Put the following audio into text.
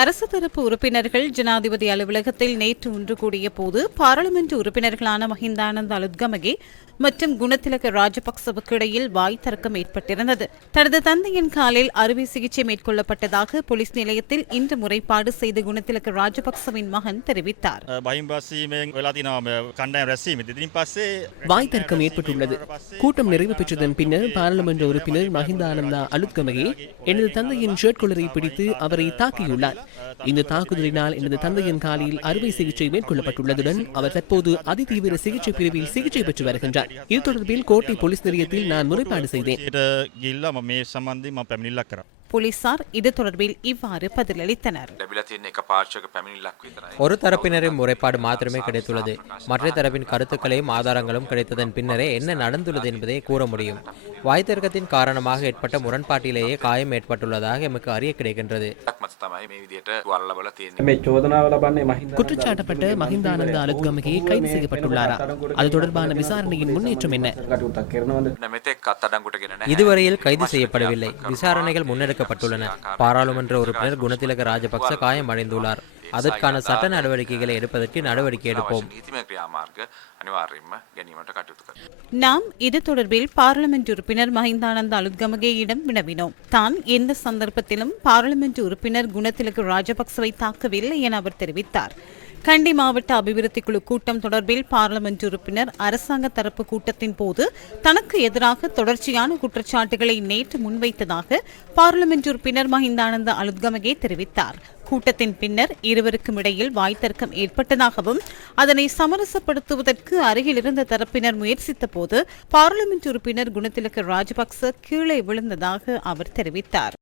அரசு தரப்பு உறுப்பினர்கள் ஜனாதிபதி அலுவலகத்தில் நேற்று ஒன்று கூடிய போது பாராளுமன்ற உறுப்பினர்களான மஹிந்தானந்த் அலுத்கமகே மற்றும் குணத்திலக ராஜபக்சவுக்கு இடையில் வாய் தர்க்கம் ஏற்பட்டிருந்தது. தனது தந்தையின் காலில் அறுவை சிகிச்சை மேற்கொள்ளப்பட்டதாக போலீஸ் நிலையத்தில் இன்று முறைப்பாடு செய்து குணத்திலக ராஜபக்சவின் மகன் தெரிவித்தார். வாய் தர்க்கம் ஏற்பட்டுள்ளது. கூட்டம் நிறைவு பெற்றதன் பின்னர் பாராளுமன்ற உறுப்பினர் மஹிந்தானந்தா அலுத்கமகே எனது தந்தையின் ஷர்ட் கொலரை பிடித்து அவரை தாக்கியுள்ளார். இந்த தாக்குதலினால் எனது தந்தையின் காலில் அறுவை சிகிச்சை மேற்கொள்ளப்பட்டுள்ளதுடன் அவர் தற்போது அதிதீவிர சிகிச்சை பிரிவில் சிகிச்சை பெற்று வருகின்றார். இது தொடர்பில் கோட்டை போலீஸ் நிலையத்தில் நான் முறைப்பாடு செய்தேன். போலீசார் இது தொடர்பில் இவ்வாறு பதிலளித்தனர். ஒரு தரப்பினரின் முறைப்பாடு மாத்திரமே கிடைத்துள்ளது. மற்ற தரப்பின் கருத்துக்களையும் ஆதாரங்களும் கிடைத்ததன் பின்னரே என்ன நடந்துள்ளது என்பதை கூற முடியும். வாய்த்தர்க்கத்தின் காரணமாக ஏற்பட்ட முரண்பாட்டிலேயே காயம் ஏற்பட்டுள்ளதாக எமக்கு அறிய கிடைக்கின்றது. குற்றச்சாட்டப்பட்ட மகிந்தானந்த அலுத்கமகி கைது செய்யப்பட்டுள்ளாரா? அது தொடர்பான விசாரணையின் முன்னேற்றம் என்ன? இதுவரையில் கைது செய்யப்படவில்லை. விசாரணைகள் முன்னெடுக்க தெரிவிக்கப்பட்டுள்ளன பாராளுமன்ற உறுப்பினர் குணத்திலக ராஜபக்ச காயமடைந்துள்ளார் அதற்கான சட்ட நடவடிக்கைகளை எடுப்பதற்கு நடவடிக்கை எடுப்போம். நாம் இது தொடர்பில் பாராளுமன்ற உறுப்பினர் மஹிந்தானந்த அலுத்கமகேயிடம் வினவினோம். தான் எந்த சந்தர்ப்பத்திலும் பாராளுமன்ற உறுப்பினர் குணத்திலக ராஜபக்சவை தாக்கவில்லை என அவர் தெரிவித்தார். கண்டி மாவட்ட அபிவிருத்தி குழு கூட்டம் தொடர்பில் பாராளுமன்ற உறுப்பினர் அரசாங்க தரப்பு கூட்டத்தின் போது தனக்கு எதிராக தொடர்ச்சியான குற்றச்சாட்டுகளை நேற்று முன்வைத்ததாக பாராளுமன்ற உறுப்பினர் மஹிந்தானந்த அலுத்கமகே தெரிவித்தார். கூட்டத்தின் பின்னர் இருவருக்கும் இடையில் வாய்த்தர்க்கம் ஏற்பட்டதாகவும் அதனை சமரசப்படுத்துவதற்கு அருகில் இருந்த தரப்பினர் முயற்சித்த போது பாராளுமன்ற உறுப்பினர் குணத்திலக்க ராஜபக்ச கீழே விழுந்ததாக அவர் தெரிவித்தார்.